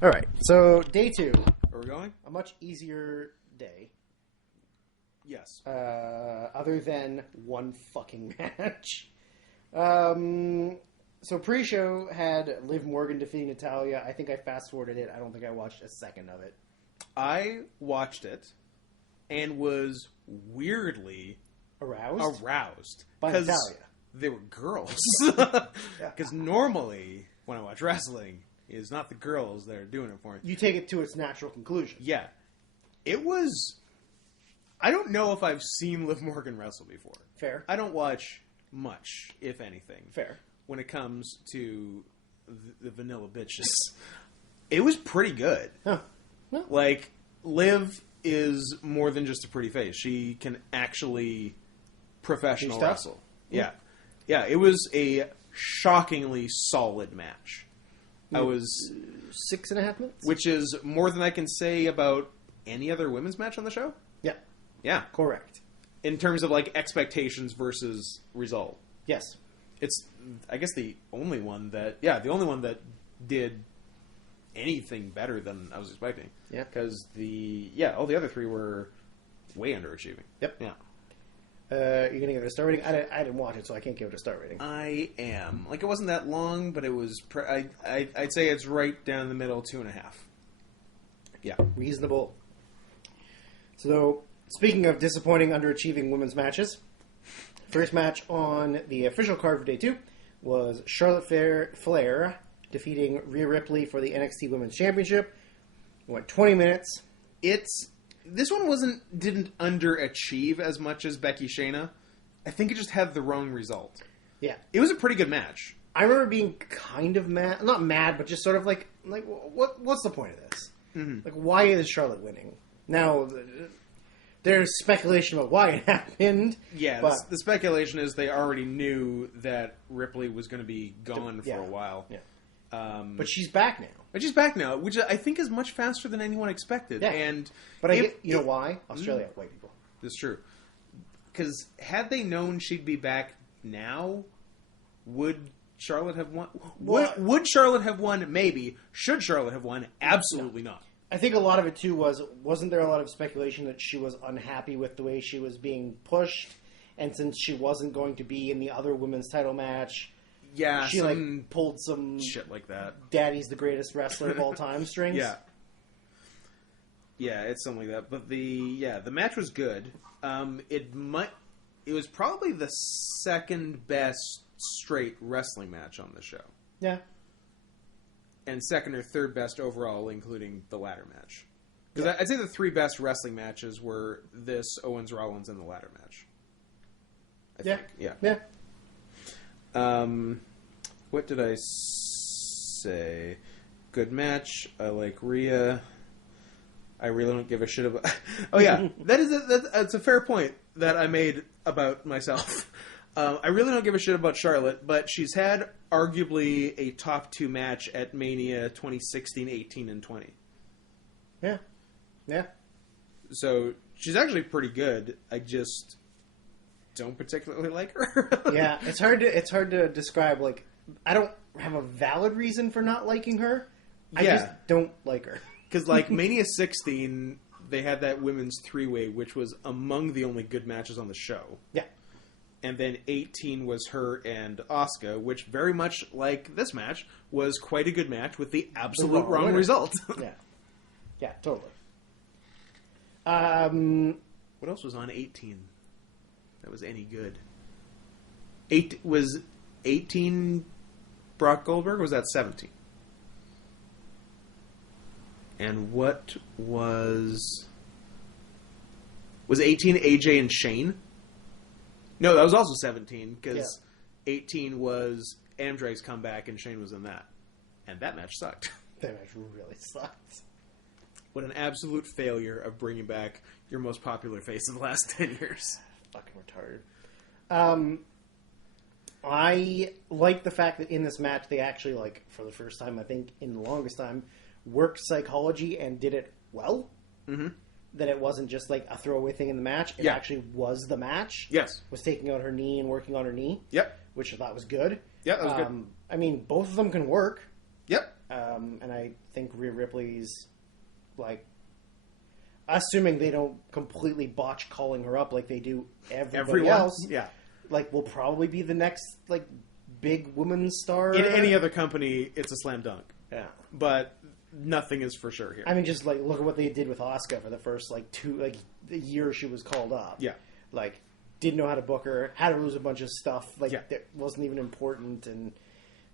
All right, so day 2. Are we going? A much easier day. Yes. Other than one fucking match. So pre-show had Liv Morgan defeating Natalya. I think I fast-forwarded it. I don't think I watched a second of it. I watched it and was weirdly Aroused? By because Natalya. they were girls. Yeah. Because normally, when I watch wrestling, it's not the girls that are doing it for me. You take it to its natural conclusion. Yeah. It was... I don't know if I've seen Liv Morgan wrestle before. Fair. I don't watch much, if anything. Fair. When it comes to the vanilla bitches. It was pretty good. Huh. Well. Like, Liv is more than just a pretty face. She can actually professional wrestle. Yeah. Yeah, it was a shockingly solid match. I was... 6.5 minutes? Which is more than I can say about any other women's match on the show. Yeah. Yeah. Correct. In terms of, like, expectations versus result. Yes. It's, I guess, the only one that did anything better than I was expecting. Yeah. Because all the other three were way underachieving. Yep. Yeah. You're going to give it a star rating? I didn't watch it, so I can't give it a star rating. I am. Like, it wasn't that long, but it was, I'd say it's right down the middle, 2.5. Yeah. Reasonable. So, speaking of disappointing, underachieving women's matches, first match on the official card for Day 2 was Charlotte Flair defeating Rhea Ripley for the NXT Women's Championship. It went 20 minutes. This one didn't underachieve as much as Becky Shayna. I think it just had the wrong result. Yeah. It was a pretty good match. I remember being kind of mad. Not mad, but just sort of like what's the point of this? Mm-hmm. Like, why is Charlotte winning? Now, there's speculation about why it happened. Yeah, but the speculation is they already knew that Ripley was going to be gone for a while. Yeah. But she's back now. But she's back now, which I think is much faster than anyone expected. Yeah. But you know why? Australia, white people. That's true. Because had they known she'd be back now, would Charlotte have won? Would Charlotte have won? Maybe. Should Charlotte have won? Absolutely not. I think a lot of it, too, wasn't there a lot of speculation that she was unhappy with the way she was being pushed? And since she wasn't going to be in the other women's title match... Yeah, she pulled some shit like that. Daddy's the greatest wrestler of all time strings. Yeah, it's something like that. But the match was good. It was probably the second best straight wrestling match on the show. Yeah, and second or third best overall, including the ladder match. Because I'd say the three best wrestling matches were this, Owens Rollins, and the ladder match. I think. Yeah. What did I say? Good match. I like Rhea. I really don't give a shit about... Oh, yeah. That's a fair point that I made about myself. I really don't give a shit about Charlotte, but she's had arguably a top 2 match at Mania 2016, 18, and 20. Yeah. So, she's actually pretty good. I just don't particularly like her. Yeah, it's hard to describe. Like, I don't have a valid reason for not liking her. I just don't like her. Because, like, Mania 16, they had that women's 3-way, which was among the only good matches on the show. Yeah. And then 18 was her and Asuka, which very much like this match was quite a good match with the absolute wrong result. Yeah, totally. What else was on 18 that was any good? Was 18 Brock Goldberg, or was that 17? And what was 18 AJ and Shane? No, that was also 17, because 18 was Andre's comeback and Shane was in that. And that match sucked. That match really sucked. What an absolute failure of bringing back your most popular face of the last 10 years. Fucking retarded. I like the fact that in this match they actually, like, for the first time, I think, in the longest time, worked psychology and did it well. Mm-hmm. That it wasn't just like a throwaway thing in the match. It actually was the match. Yes. Was taking out her knee and working on her knee. Yep. Which I thought was good. Yeah, that was good. I mean, both of them can work. Yep. And I think Rhea Ripley's, like, assuming they don't completely botch calling her up like they do everybody else, like, will probably be the next, like, big women's star. In any other company, it's a slam dunk. Yeah. But nothing is for sure here. I mean, just, like, look at what they did with Asuka for the first, like, the year she was called up. Yeah. Like, didn't know how to book her, had to lose a bunch of stuff, like, that wasn't even important, and,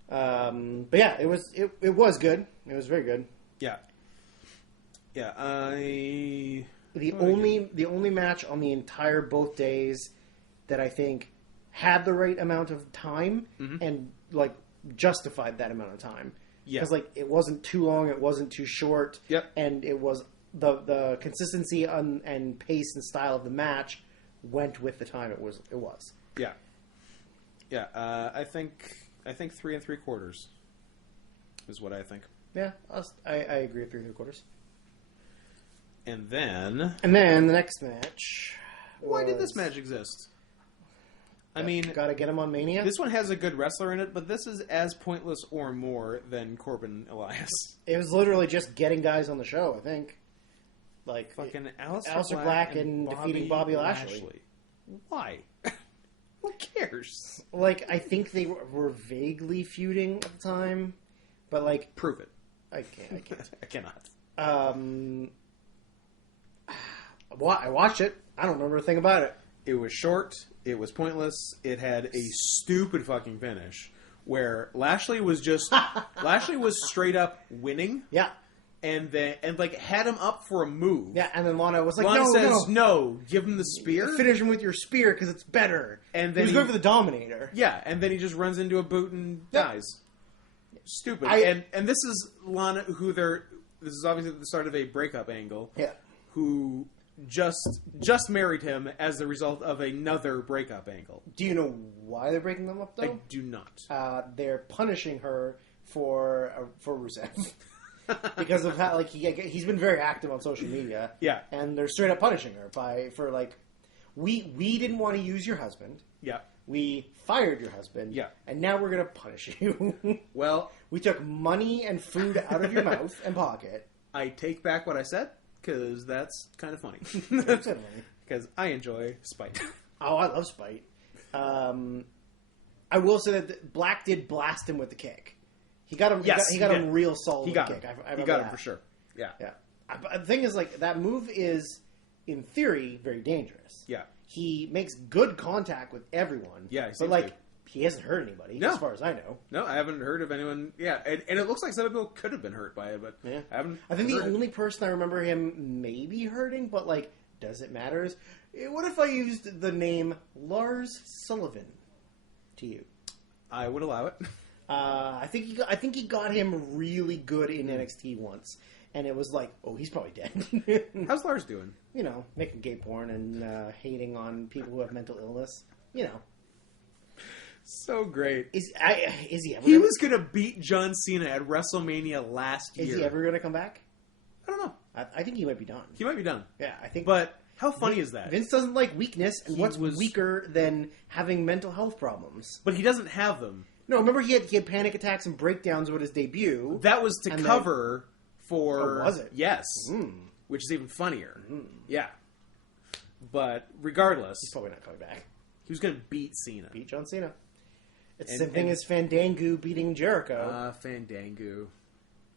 but yeah, it was good. It was very good. Yeah. Yeah, The only match on the entire both days that I think had the right amount of time and, like, justified that amount of time. Yeah. Because, like, it wasn't too long, it wasn't too short. Yep. And it was the consistency and pace and style of the match went with the time it was. Yeah. Yeah, I think 3 3/4 is what I think. Yeah, I agree with 3 3/4. And then the next match. Why did this match exist? I mean, gotta get him on Mania. This one has a good wrestler in it, but this is as pointless or more than Corbin Elias. It was literally just getting guys on the show, I think. Like fucking Aleister Black and defeating Bobby Lashley. Why? Who cares? Like, I think they were vaguely feuding at the time, but like, prove it. I can't. I cannot. I watched it. I don't remember a thing about it. It was short. It was pointless. It had a stupid fucking finish where Lashley was straight up winning. Yeah. And like had him up for a move. Yeah, and then Lana was like, Lana says, no, give him the spear. Finish him with your spear because it's better. And then he was going for the Dominator. Yeah, and then he just runs into a boot and dies. Stupid. And this is Lana, this is obviously the start of a breakup angle. Yeah. Who just married him as the result of another breakup angle. Do you know why they're breaking them up, though? I do not. They're punishing her for Rusev. Because of how, like, he's been very active on social media. Yeah. And they're straight up punishing her for like, we didn't want to use your husband. Yeah. We fired your husband. Yeah. And now we're going to punish you. Well, we took money and food out of your mouth and pocket. I take back what I said, because that's kind of funny. Because I enjoy spite. Oh, I love spite. I will say that Black did blast him with the kick. He got him. Yes, he got him real solid. He got with the him. kick. He got him for sure. Yeah. Yeah. But the thing is, like, that move is, in theory, very dangerous. Yeah. He makes good contact with everyone. Yeah. But like, he hasn't hurt anybody, as far as I know. No, I haven't heard of anyone. Yeah, and it looks like some people could have been hurt by it, but I haven't. I think the only person I remember him maybe hurting, but like, does it matter? What if I used the name Lars Sullivan to you? I would allow it. I think he got him really good in NXT once, and it was like, oh, he's probably dead. How's Lars doing? You know, making gay porn and hating on people who have mental illness. You know, so great. Is he ever? He was gonna beat John Cena at WrestleMania last year. Is he ever gonna come back? I don't know. I think he might be done. He might be done. Yeah, I think. But how funny is that? Vince doesn't like weakness, and what's weaker than having mental health problems? But he doesn't have them. No, remember he had panic attacks and breakdowns with his debut. That was to cover for... Oh, was it? Yes. Which is even funnier. Yeah. But regardless... He's probably not coming back. He was going to beat Cena. Beat John Cena. It's the same thing as Fandango beating Jericho. Fandango.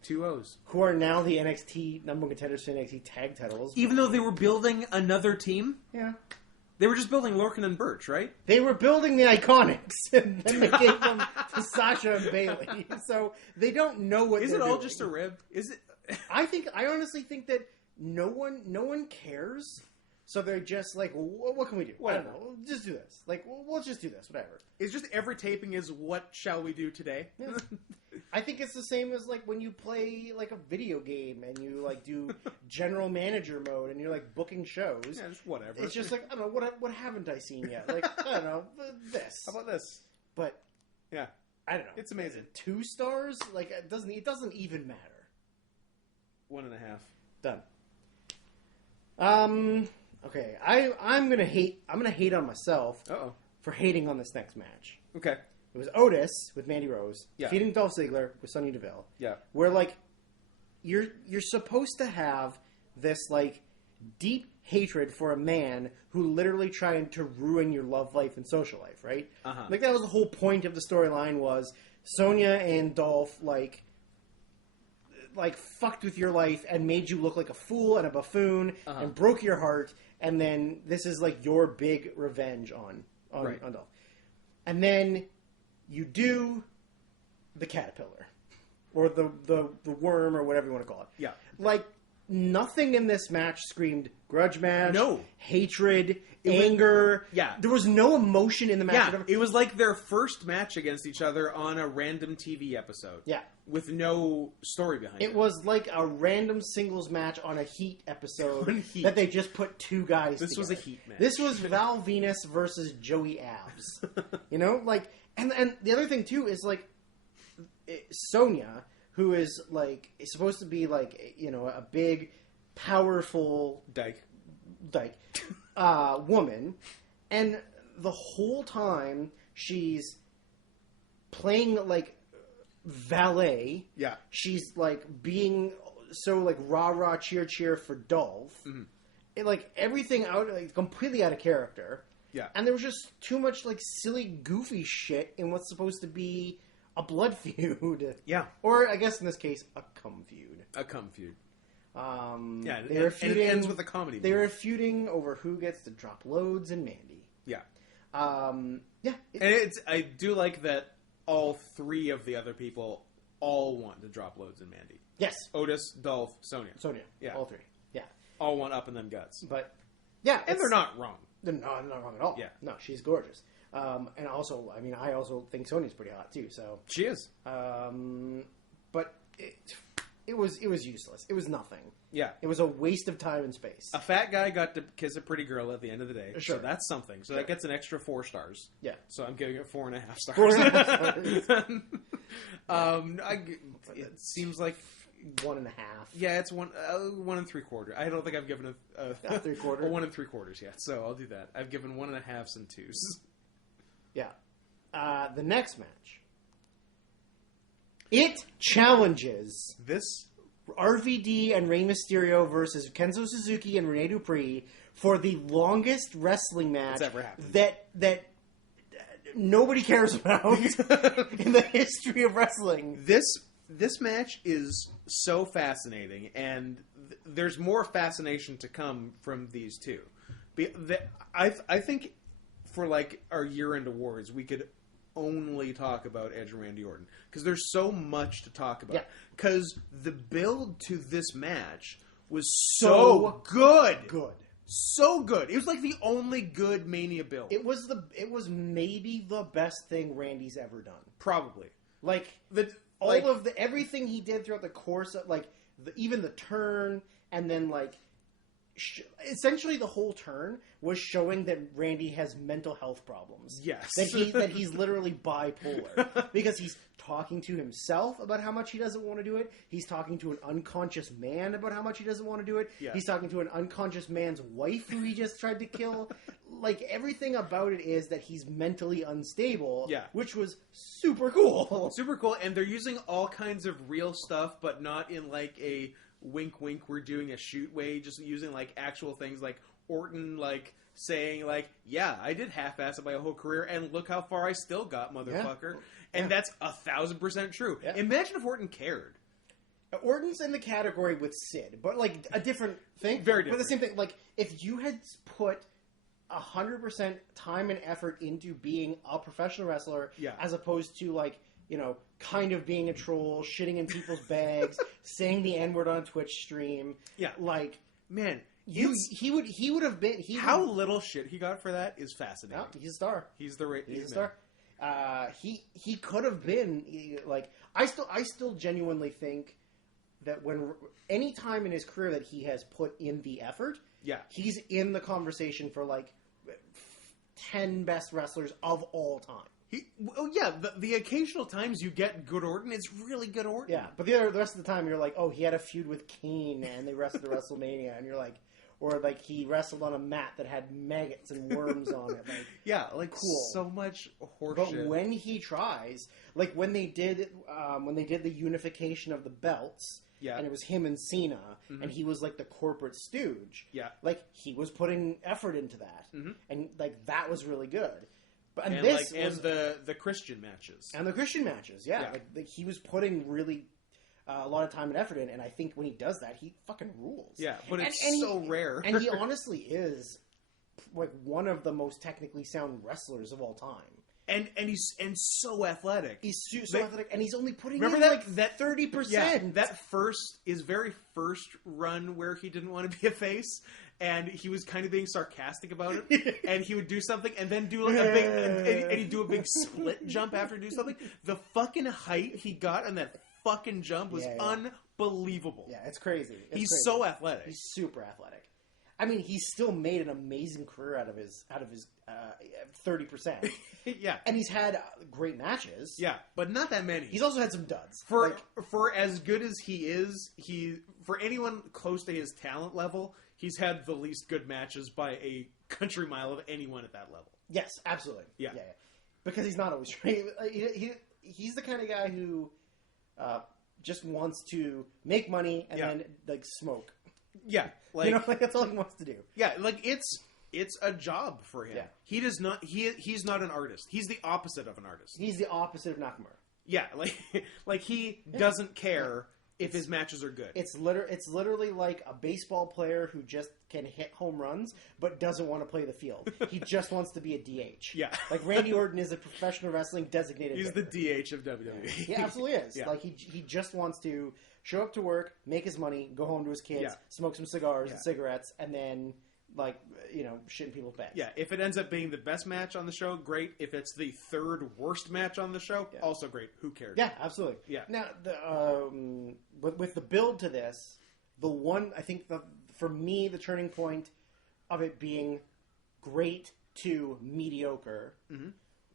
2 O's. Who are now the NXT number one contenders to NXT tag titles. Even though they were building another team? Yeah. They were just building Lorcan and Birch, right? They were building the Iconics, and then they gave them to Sasha and Bayley. So they don't know what Is they're it all doing. just a rib? Is it? I honestly think that no one cares. So they're just like, well, what can we do? Whatever. I don't know. Just do this. Like, we'll just do this. Whatever. It's just every taping is, what shall we do today? Yeah. I think it's the same as like when you play like a video game and you like do general manager mode and you're like booking shows. Yeah, just whatever. It's just like, I don't know, what haven't I seen yet? Like, I don't know, this. How about this? But yeah, I don't know. It's amazing. 2 stars? Like, it doesn't even matter. 1.5. Done. Okay, I'm gonna hate on myself Uh-oh. for hating on this next match. Okay. It was Otis with Mandy Rose Yeah. defeating Dolph Ziggler with Sonya Deville. Yeah. Where like you're supposed to have this like deep hatred for a man who literally trying to ruin your love life and social life, right? Like that was the whole point of the storyline was Sonya and Dolph like fucked with your life and made you look like a fool and a buffoon and broke your heart, and then this is like your big revenge on Dolph. And then you do the caterpillar or the worm or whatever you want to call it. Yeah. Like nothing in this match screamed grudge match, No. hatred, anger. Yeah. There was no emotion in the match. Yeah, it was like their first match against each other on a random TV episode. Yeah. With no story behind it. It was like a random singles match on a Heat episode Heat. that they just put two guys This was together. a Heat match. This was Val Venus versus Joey Abs. You know? Like, and the other thing, too, is like Sonya, who is like is supposed to be like, you know, a big, powerful Dyke. woman, and the whole time she's playing like valet. Yeah. She's like being so like rah cheer for Dolph. It, like everything out like completely out of character. Yeah. And there was just too much like silly goofy shit in what's supposed to be a blood feud. Yeah. Or I guess in this case a cum feud. A cum feud. Yeah, and it ends with a comedy They movie. were feuding over who gets to drop loads in Mandy. Yeah. Yeah. And I do like that all three of the other people all want to drop loads in Mandy. Yes. Otis, Dolph, Sonya. Yeah. All three. Yeah. All want up in them guts. But, yeah. And they're not wrong. They're not wrong at all. Yeah. No, she's gorgeous. And also, I mean, I also think Sonya's pretty hot, too, so. She is. But it was useless. It was nothing. Yeah. It was a waste of time and space. A fat guy got to kiss a pretty girl at the end of the day. Sure. So that's something. So that gets an extra 4 stars. Yeah. So I'm giving it 4.5 stars. 4.5 stars. It seems like 1.5. yeah, it's 1 3/4. I don't think I've given a 3/4. a 1 3/4 yet. So I'll do that. I've given 1.5s and 2s. Yeah. The next match. It challenges This RVD and Rey Mysterio versus Kenzo Suzuki and Rene Dupree for the longest wrestling match That's ever happened. that nobody cares about in the history of wrestling. This match is so fascinating, and there's more fascination to come from these two. I think for like our year-end awards, we could only talk about Edge and Randy Orton because there's so much to talk about. Yeah. Because the build to this match was so good. So good. It was like the only good Mania build. It was maybe the best thing Randy's ever done. Probably. Like everything he did throughout the course of like even the turn and then like essentially the whole turn was showing that Randy has mental health problems. Yes. That he's literally bipolar because he's talking to himself about how much he doesn't want to do it. He's talking to an unconscious man about how much he doesn't want to do it. Yeah. He's talking to an unconscious man's wife who he just tried to kill. Like everything about it is that he's mentally unstable. Yeah. Which was super cool. Super cool, and they're using all kinds of real stuff, but not in like a wink wink we're doing a shoot way, just using like actual things like Orton like saying like, yeah, I did half-ass it my whole career and look how far I still got, motherfucker. Yeah. And that's 1,000% true. Yeah. Imagine if Orton cared. Orton's in the category with Sid, but like a different thing. Very different. But the same thing, like if you had put 100% time and effort into being a professional wrestler, Yeah. as opposed to like, you know, kind of being a troll, shitting in people's bags, saying the N-word on a Twitch stream. Yeah. Like, Man, he would have been... how little shit he got for that is fascinating. No, he's a star. He's the He's a star. He could have been like I still genuinely think that when any time in his career that he has put in the effort, Yeah. he's in the conversation for like 10 best wrestlers of all time. The occasional times you get good Orton, it's really good Orton. Yeah, but the rest of the time you're like, oh, he had a feud with Kane and they wrestled at WrestleMania, and you're like, or like he wrestled on a mat that had maggots and worms on it. Like, yeah, like cool. So much horseshit. But when he tries, like when they did the unification of the belts, and it was him and Cena, and he was like the corporate stooge. Yeah, like he was putting effort into that, and like that was really good. But and this like, was, and the Christian matches, like he was putting really. A lot of time and effort in, and I think when he does that, he fucking rules. Yeah, but it's so rare. And he honestly is like one of the most technically sound wrestlers of all time. And he's so athletic. He's so athletic, and he's only putting remember in that, like that 30%. Yeah, that very first run where he didn't want to be a face, and he was kind of being sarcastic about it, and he would do something, and then do like a big, and he'd do a big split jump after do something. The fucking height he got on that fucking jump was unbelievable. Yeah, it's crazy. He's crazy. So athletic. He's super athletic. I mean, he still made an amazing career out of his 30%. Yeah, and he's had great matches. Yeah, but not that many. He's also had some duds. For as good as he is, for anyone close to his talent level, he's had the least good matches by a country mile of anyone at that level. Yes, absolutely. Yeah. Because he's not always trained. He's the kind of guy who just wants to make money and then like smoke. Yeah, like like that's all he wants to do. Yeah, like it's a job for him. Yeah. He does not. He's not an artist. He's the opposite of an artist. He's the opposite of Nakamura. Yeah, like he doesn't care if his matches are good. It's literally like a baseball player who just can hit home runs but doesn't want to play the field. He just wants to be a DH. Yeah, like Randy Orton is a professional wrestling designated. He's hitter. the DH of WWE. He absolutely is. Yeah. Like he just wants to show up to work, make his money, go home to his kids, smoke some cigars and cigarettes, and then shit in people's beds. Yeah, if it ends up being the best match on the show, great. If it's the third worst match on the show, also great. Who cares? Yeah, absolutely. Yeah. Now, with the build to this, for me, the turning point of it being great to mediocre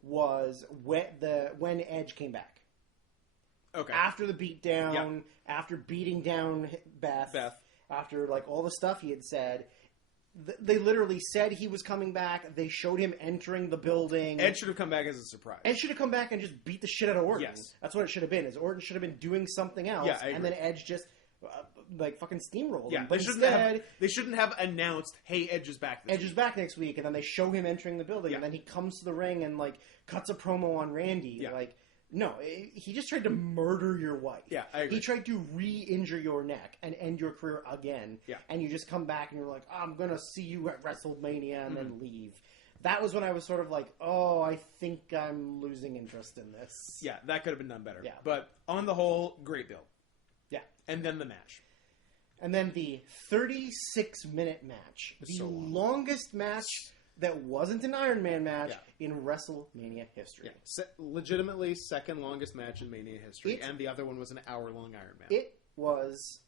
was when Edge came back. Okay. After the beatdown, after beating down Beth, after like all the stuff he had said. They literally said he was coming back. They showed him entering the building. Ed should have come back as a surprise. Ed should have come back and just beat the shit out of Orton. Yes. That's what it should have been. Is Orton should have been doing something else, I agree. and then Edge just fucking steamrolled him. But they shouldn't have announced, "Hey, Edge is back." Edge is back next week, and then they show him entering the building, and then he comes to the ring and like cuts a promo on Randy, like. No, he just tried to murder your wife. Yeah, I agree. He tried to re-injure your neck and end your career again. Yeah. And you just come back and you're like, I'm going to see you at WrestleMania and then leave. That was when I was sort of like, oh, I think I'm losing interest in this. Yeah, that could have been done better. Yeah. But on the whole, great build. Yeah. And then the match. And then the 36-minute match. The so long. Longest match that wasn't an Iron Man match in WrestleMania history. Yeah. Legitimately second longest match in Mania history, and the other one was an hour-long Iron Man. It was...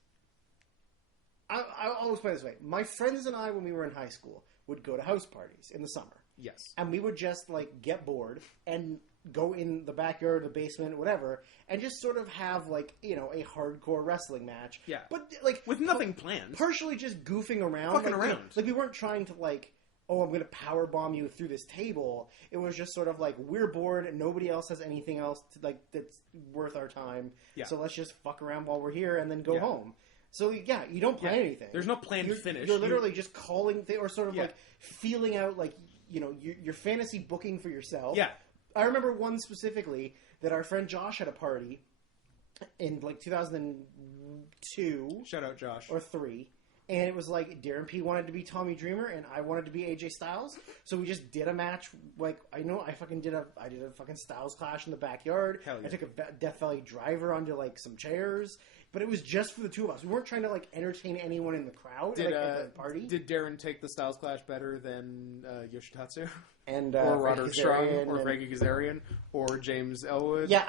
I'll always put it this way. My friends and I, when we were in high school, would go to house parties in the summer. Yes. And we would just, like, get bored and go in the backyard, the basement, whatever, and just sort of have, like, a hardcore wrestling match. Yeah. But, like... with nothing planned. Partially just goofing around. Fucking around. Like, we weren't trying to, like... oh, I'm going to power bomb you through this table. It was just sort of like, we're bored and nobody else has anything else that's worth our time. Yeah. So let's just fuck around while we're here and then go home. So, you don't plan anything. There's no planned finish. You're literally just calling or sort of like feeling out like, your fantasy booking for yourself. Yeah. I remember one specifically that our friend Josh had a party in like 2002. Shout out Josh. Or 3. And it was like Darren P wanted to be Tommy Dreamer, and I wanted to be AJ Styles. So we just did a match. Like I did a fucking Styles clash in the backyard. Hell yeah. I took a Death Valley driver onto like some chairs, but it was just for the two of us. We weren't trying to like entertain anyone in the crowd at the party. Did Darren take the Styles clash better than Yoshitatsu? And or Roderick Strong, or Frankie Kazarian, or James Elwood? Yeah,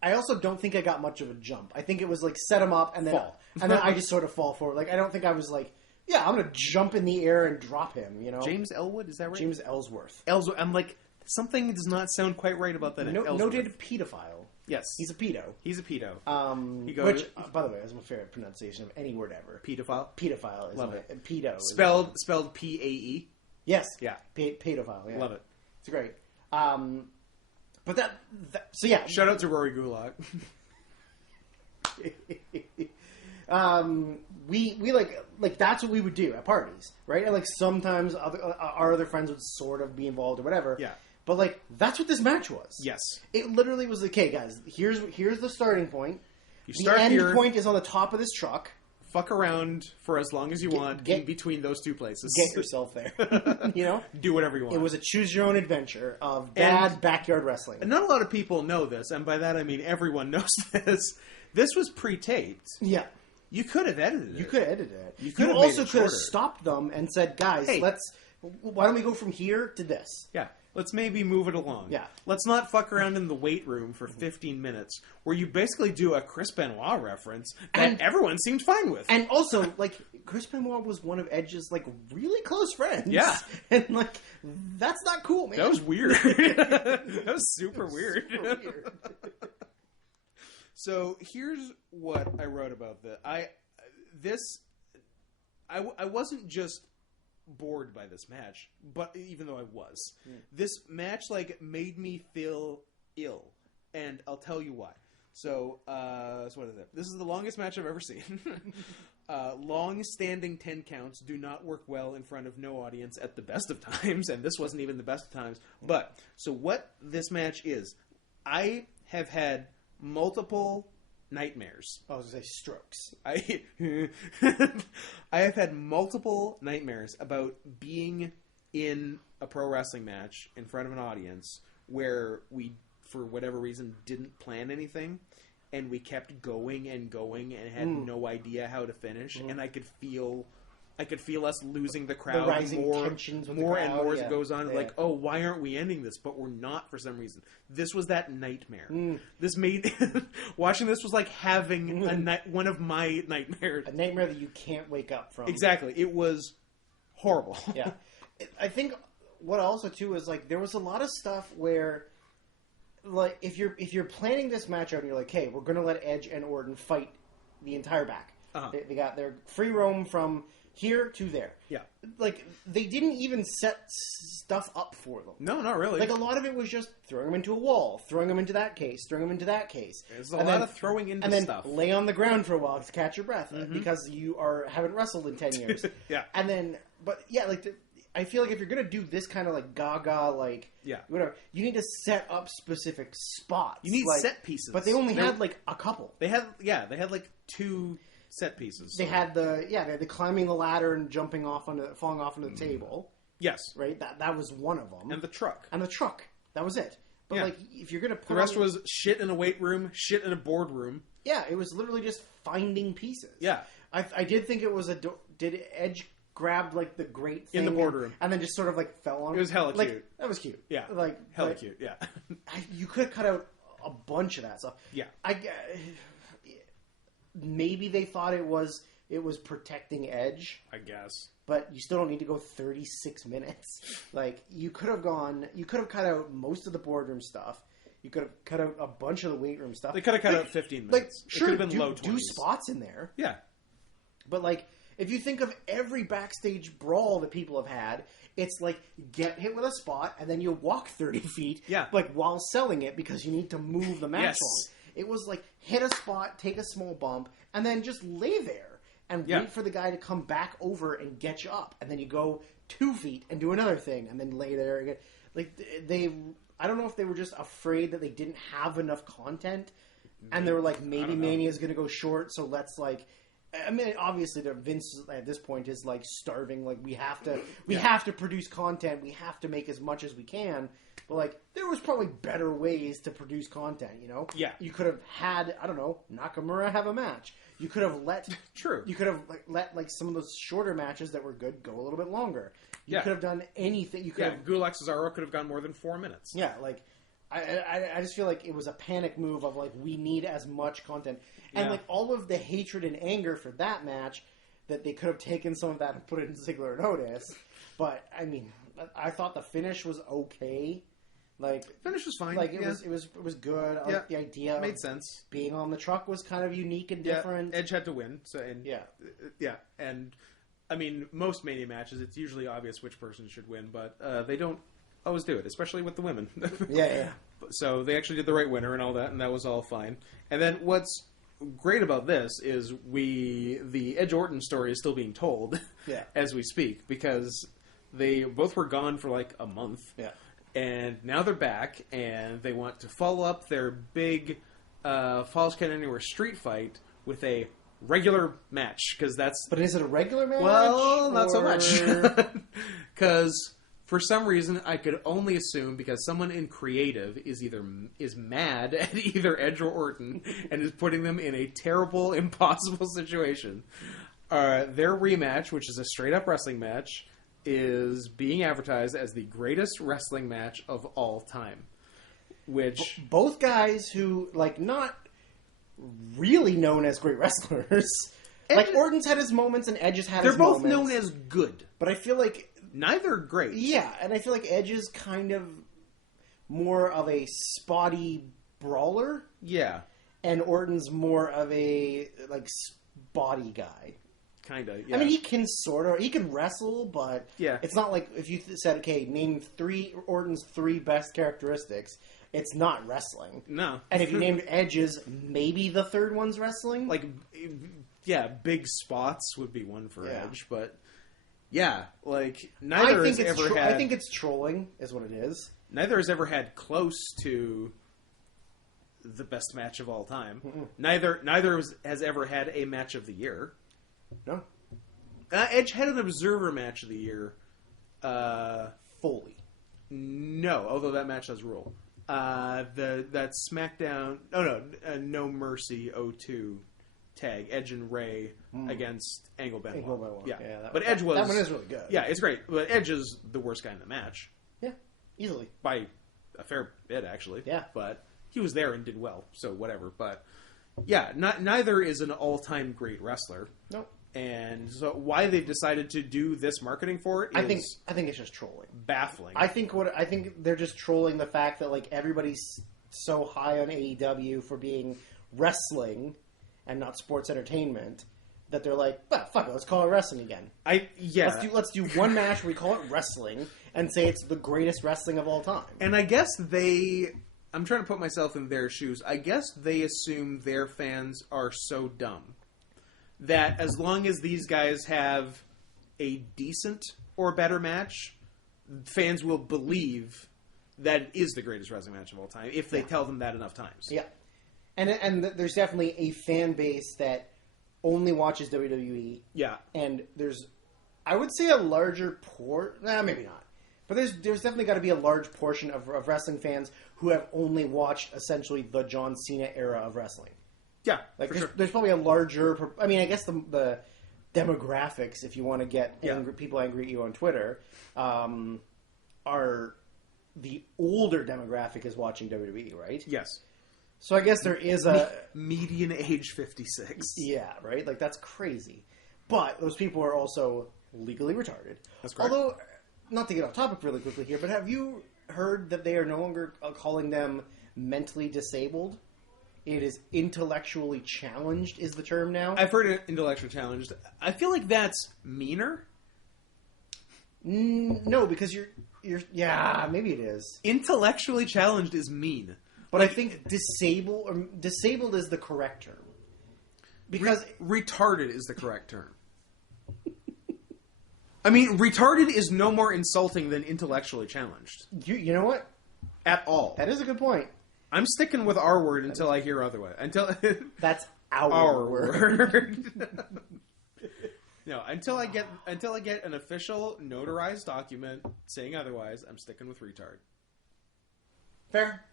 I also don't think I got much of a jump. I think it was like set him up and then I just sort of fall forward. Like I don't think I was like, yeah, I'm gonna jump in the air and drop him. James Elwood, is that right? James Ellsworth. I'm like, something does not sound quite right about that. Noted pedophile. Yes. He's a pedo. He's a pedo. He Which, by the way, is my favorite pronunciation of any word ever. Pedophile? Pedophile is Love it. Pedo. Spelled P-A-E? Yes. Yeah. Pedophile, yeah. Love it. It's great. But so yeah. Shout out to Rory Gulak. We like that's what we would do at parties, right? And like sometimes our other friends would sort of be involved or whatever. Yeah. But like that's what this match was. Yes. It literally was like, okay, guys, here's the starting point. You start the end here, point is on the top of this truck. fuck around for as long as you want in between those two places. Get yourself there. You know? Do whatever you want. It was a choose-your-own adventure of bad backyard wrestling. And not a lot of people know this, and by that I mean everyone knows this. This was pre-taped. Yeah. You could have edited it. You could have edited it. You also could have stopped them and said, guys, hey, why don't we go from here to this? Yeah. Let's maybe move it along. Yeah. Let's not fuck around in the weight room for 15 minutes where you basically do a Chris Benoit reference that everyone seemed fine with. And also, like, Chris Benoit was one of Edge's, like, really close friends. Yeah. And, like, that's not cool, man. That was weird. That was super weird. Super weird. So here's what I wrote about this. I wasn't just bored by this match, but even though I was, this match like made me feel ill, and I'll tell you why. So what is it? This is the longest match I've ever seen. Long-standing 10 counts do not work well in front of no audience at the best of times, and this wasn't even the best of times. But so what this match is, I have had multiple nightmares. I was going to say strokes. I have had multiple nightmares about being in a pro wrestling match in front of an audience where we, for whatever reason, didn't plan anything, and we kept going and going and had no idea how to finish, and I could feel us losing the crowd, the rising tensions with more the crowd, and more as it goes on. Yeah. Like, oh, why aren't we ending this? But we're not for some reason. This was that nightmare. This made watching this was like having one of my nightmares. A nightmare that you can't wake up from. Exactly. It was horrible. Yeah. I think what also too is like there was a lot of stuff where, like, if you're planning this match out and you're like, hey, we're going to let Edge and Orton fight the entire back. Uh-huh. They got their free roam from here to there. Yeah. Like, they didn't even set stuff up for them. No, not really. Like, a lot of it was just throwing them into a wall, throwing them into that case, throwing them into that case. There's a lot of throwing into stuff. And then lay on the ground for a while to catch your breath because you haven't wrestled in 10 years. Yeah. And then, but yeah, like, I feel like if you're going to do this kind of, like, gaga, like, whatever, you need to set up specific spots. You need like, set pieces. But they only had, like, a couple. They had, like, 2... set pieces. They had the climbing the ladder and falling off onto the table. Yes, right. That was one of them. And the truck. That was it. But like, if you're gonna put the rest was shit in a weight room, shit in a boardroom. Yeah, it was literally just finding pieces. Yeah, I did think it was did Edge grab like the great thing in the boardroom and then just sort of like fell on it. It was hella cute. That was cute. Yeah, like hella cute. Yeah, you could have cut out a bunch of that stuff. Yeah, maybe they thought it was protecting Edge, I guess. But you still don't need to go 36 minutes. Like, you could have cut out most of the boardroom stuff. You could have cut out a bunch of the weight room stuff. They could have cut out 15 minutes. Like, it sure, could have been low 20s. Do spots in there. Yeah. But like, if you think of every backstage brawl that people have had, it's like, get hit with a spot and then you walk 30 feet, like, while selling it because you need to move the match along. It was like, hit a spot, take a small bump, and then just lay there and wait for the guy to come back over and get you up. And then you go 2 feet and do another thing and then lay there again. Like, I don't know if they were just afraid that they didn't have enough content. And they were like, maybe Mania's going to go short, so let's like... I mean, obviously, Vince at this point is like starving. Like, we have to produce content. We have to make as much as we can. But like, there was probably better ways to produce content. You know, you could have had, I don't know, Nakamura have a match. You could have let You could have let like some of those shorter matches that were good go a little bit longer. You could have done anything. You could have Gulak Cesaro could have gone more than 4 minutes. Yeah, like. I just feel like it was a panic move of like, we need as much content. And like all of the hatred and anger for that match, that they could have taken some of that and put it in Ziggler and Otis. But I mean, I thought the finish was okay. Like finish was fine. Like it was good. I like the idea. Made sense. Being on the truck was kind of unique and different. Edge had to win. So and I mean, most Mania matches, it's usually obvious which person should win, but they don't always do it, especially with the women. Yeah. So they actually did the right winner and all that, and that was all fine. And then what's great about this is the Edge Orton story is still being told as we speak, because they both were gone for like a month. Yeah. And now they're back, and they want to follow up their big Falls Count Anywhere street fight with a regular match, because that's... But is it a regular match? Well, not so much. Because for some reason, I could only assume, because someone in creative is mad at either Edge or Orton, and is putting them in a terrible, impossible situation. Their rematch, which is a straight-up wrestling match, is being advertised as the greatest wrestling match of all time. Which... Both guys who, like, not really known as great wrestlers. Like, Orton's had his moments and Edge has had his moments. They're both known as good. But I feel like... Neither great. Yeah, and I feel like Edge is kind of more of a spotty brawler. Yeah. And Orton's more of a, like, spotty guy. Kinda, yeah. I mean, he can wrestle, but it's not like if you said, okay, name Orton's 3 best characteristics, it's not wrestling. No. And if you named Edge's, maybe the third one's wrestling? Like, yeah, big spots would be one for Edge, but yeah, like, neither has ever had... I think it's trolling, is what it is. Neither has ever had close to the best match of all time. Mm-mm. Neither has ever had a match of the year. No. Edge had an Observer match of the year. Foley. No, although that match does rule. That SmackDown... No Mercy 02 tag. Edge and Ray against Angle Benoit. Yeah, but Edge was... That one is really good. Yeah, it's great. But Edge is the worst guy in the match. Yeah, easily. By a fair bit, actually. Yeah. But he was there and did well, so whatever. But yeah, neither is an all-time great wrestler. Nope. And so why they've decided to do this marketing for it is... I think it's just trolling. Baffling. I think they're just trolling the fact that, like, everybody's so high on AEW for being wrestling and not sports entertainment that they're like, well, fuck it, let's call it wrestling again. Let's do one match where we call it wrestling and say it's the greatest wrestling of all time. And I guess I'm trying to put myself in their shoes. I guess they assume their fans are so dumb that as long as these guys have a decent or better match, fans will believe that it is the greatest wrestling match of all time if they tell them that enough times. Yeah. And there's definitely a fan base that only watches WWE. Yeah. And there's, I would say, a larger maybe not. But there's definitely got to be a large portion of wrestling fans who have only watched, essentially, the John Cena era of wrestling. Yeah, like there's probably a larger... I mean, I guess the demographics, if you want to get people angry at you on Twitter, are the older demographic is watching WWE, right? Yes. So I guess there is a... Median age 56. Yeah, right? Like, that's crazy. But those people are also legally retarded. That's correct. Although, not to get off topic really quickly here, but have you heard that they are no longer calling them mentally disabled? It is intellectually challenged is the term now. I've heard it intellectually challenged. I feel like that's meaner. No, because you're maybe it is. Intellectually challenged is mean. But I think disabled is the correct term. Because retarded is the correct term. I mean, retarded is no more insulting than intellectually challenged. You know what? At all. That is a good point. I'm sticking with our word until I hear otherwise. That's our word. No, until I get an official notarized document saying otherwise, I'm sticking with retard. Fair.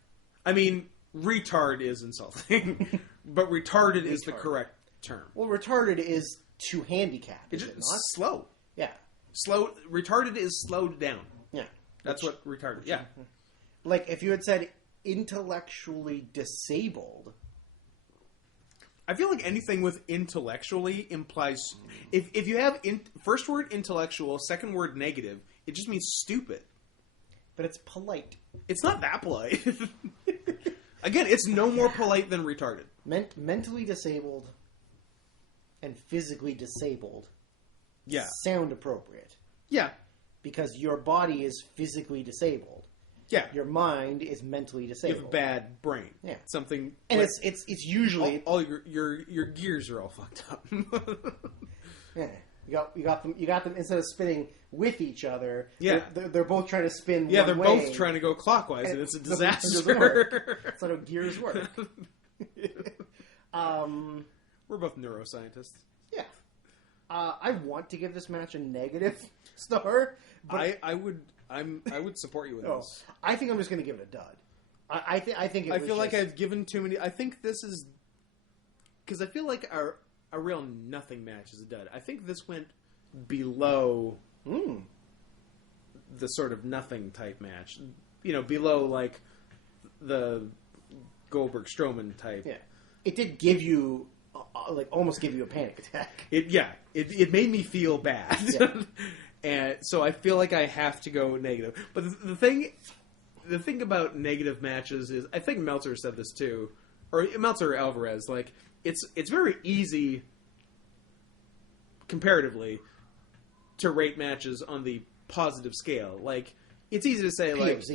I mean, retard is insulting, but retarded is the correct term. Well, retarded is to handicap. Is it not? Slow. Yeah. Slow. Retarded is slowed down. Yeah. That's what retarded. Yeah. Like if you had said intellectually disabled. I feel like anything with intellectually implies... If you have first word intellectual, second word negative, it just means stupid. But it's polite. It's not that polite. Again, it's no more polite than retarded. Mentally disabled and physically disabled sound appropriate. Yeah. Because your body is physically disabled. Yeah. Your mind is mentally disabled. You have a bad brain. Yeah. Something. And it's usually all your gears are all fucked up. Yeah. You got them instead of spinning with each other. Yeah. They're both trying to spin. Yeah, one they're way, both trying to go clockwise, and it's a it doesn't disaster. That's not how gears work. We're both neuroscientists. Yeah. I want to give this match a negative star. But I would support you with this. I think I'm just going to give it a dud. I think I feel like I've given too many. I think this is because I feel like a real nothing match is a dud. I think this went below the sort of nothing type match. You know, below like the Goldberg Strowman type. Yeah, it did give you like almost give you a panic attack. It made me feel bad. Yeah. And so I feel like I have to go negative. But the thing about negative matches is, I think Meltzer said this too, or Meltzer or Alvarez, like it's very easy comparatively to rate matches on the positive scale. Like it's easy to say like it's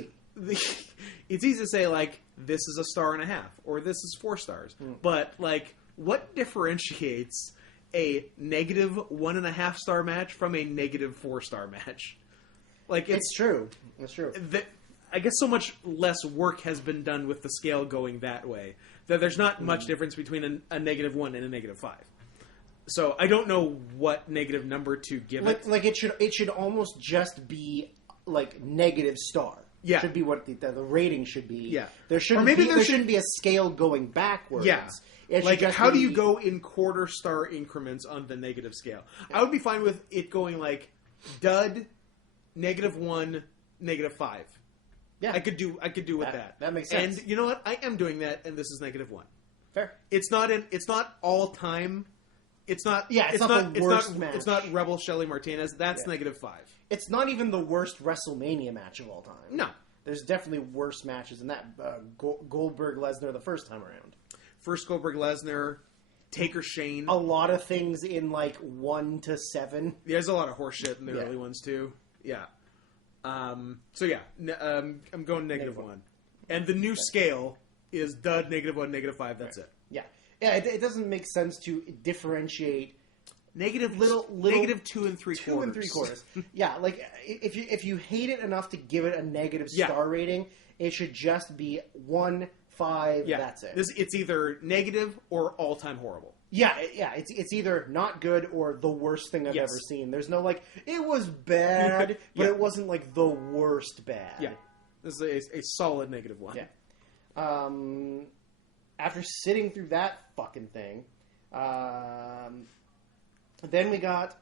easy to say like this is a 1.5 or this is 4 stars. But like what differentiates a negative 1.5 star match from a negative 4-star match? Like it's true. It's true. I guess so much less work has been done with the scale going that way that there's not much difference between a -1 and a -5. So I don't know what negative number to give it. Like it should almost just be like negative star. Yeah, should be what the rating should be. Yeah, there shouldn't be a scale going backwards. Yeah. Like, how do you go in quarter-star increments on the negative scale? Yeah. I would be fine with it going like dud, -1, -5. Yeah, I could do with that. That makes sense. And you know what? I am doing that, and this is -1. Fair. It's not all time. It's not. Yeah, it's not the worst match. It's not Rebel Shelly Martinez. That's -5. It's not even the worst WrestleMania match of all time. No, there's definitely worse matches than that. Goldberg Lesnar the first time around. First Goldberg Lesnar, Taker Shane. A lot of things in like 1 to 7. There's a lot of horseshit in the early ones too. Yeah. So yeah, I'm going -1, and the new scale is dud, -1, -5. That's it. Yeah. Yeah. It doesn't make sense to differentiate negative 2 and 3/4. 2 and 3/4. Yeah. Like if you hate it enough to give it a negative star rating, it should just be 1, 5. Yeah. That's it. It's either negative or all-time horrible. Yeah, it's either not good or the worst thing I've ever seen. There's no like it was bad, but it wasn't like the worst bad. Yeah, this is a solid -1. Yeah. After sitting through that fucking thing, then we got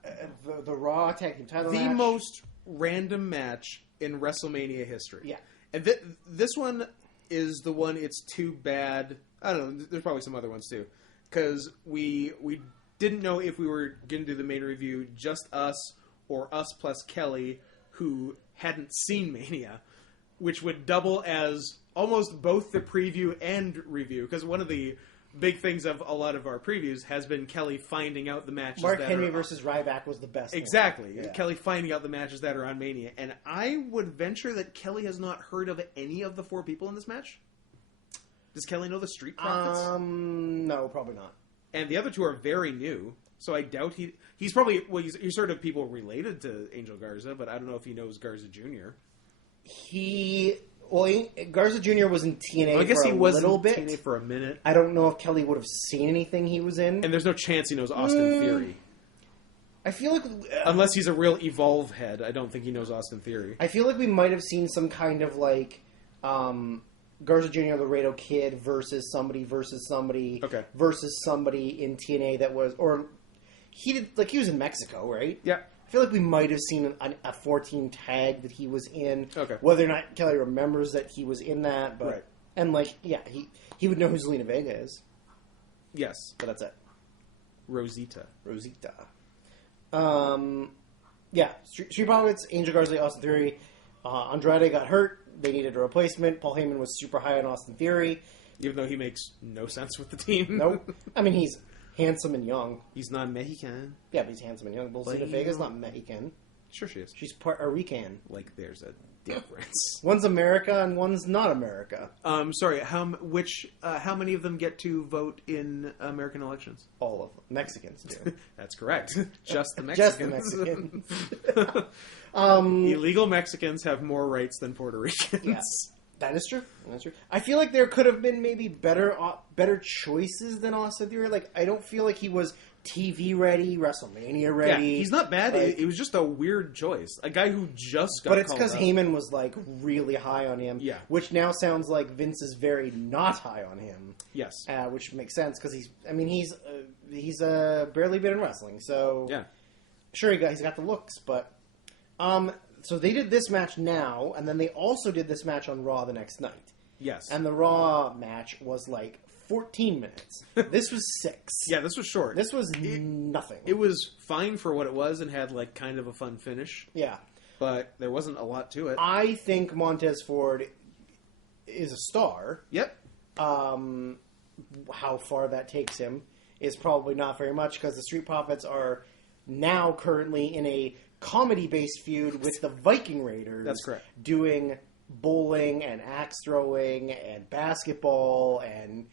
the Raw Tag Team title match. The most random match in WrestleMania history. Yeah, and this one is the one. It's too bad. I don't know. There's probably some other ones too. Because we didn't know if we were going to do the main review just us or us plus Kelly, who hadn't seen Mania, which would double as almost both the preview and review. Because one of the big things of a lot of our previews has been Kelly finding out the matches. Mark Henry versus Ryback was the best. Exactly. Yeah. Kelly finding out the matches that are on Mania. And I would venture that Kelly has not heard of any of the 4 people in this match. Does Kelly know the Street Profits? No, probably not. And the other 2 are very new, so I doubt he's probably he's sort of people related to Angel Garza, but I don't know if he knows Garza Jr. Garza Jr. was in TNA. I guess for he was little in bit. TNA for a minute. I don't know if Kelly would have seen anything he was in, and there's no chance he knows Austin Theory. I feel like unless he's a real Evolve head, I don't think he knows Austin Theory. I feel like we might have seen some kind of like. Garza Jr. Laredo Kid versus somebody versus somebody in TNA that was, or he was in Mexico, right? Yeah. I feel like we might have seen a 14 tag that he was in. Okay. Whether or not Kelly remembers that he was in that, but right. And like he would know who Zelina Vega is. Yes, but that's it. Rosita. Yeah. Street Profits, Angel Garza, Austin Theory. Andrade got hurt. They needed a replacement. Paul Heyman was super high on Austin Theory. Even though he makes no sense with the team. Nope. I mean, he's handsome and young. He's not Mexican. Yeah, but he's handsome and young. Zelina Vega's not Mexican. Sure she is. She's Puerto Rican. Like, there's a difference. One's America and one's not America. Sorry, how many of them get to vote in American elections? All of them. Mexicans do. That's correct. Just the Mexicans. Just the Mexicans. Illegal Mexicans have more rights than Puerto Ricans. Yeah. That is true. That's true. I feel like there could have been maybe better choices than Austin Theory. Like, I don't feel like he was TV ready, WrestleMania ready. Yeah, he's not bad. Like, it was just a weird choice. A guy who just got But it's because Heyman was, like, really high on him. Yeah. Which now sounds like Vince is very not high on him. Yes. Which makes sense, because he's barely been in wrestling. So, yeah. Sure, he's got the looks, but... So they did this match now, and then they also did this match on Raw the next night. Yes. And the Raw match was like 14 minutes. This was 6. Yeah, this was short. This was nothing. It was fine for what it was and had like kind of a fun finish. Yeah. But there wasn't a lot to it. I think Montez Ford is a star. Yep. How far that takes him is probably not very much, because the Street Profits are now currently in a comedy-based feud with the Viking Raiders. That's correct. Doing bowling and axe throwing and basketball and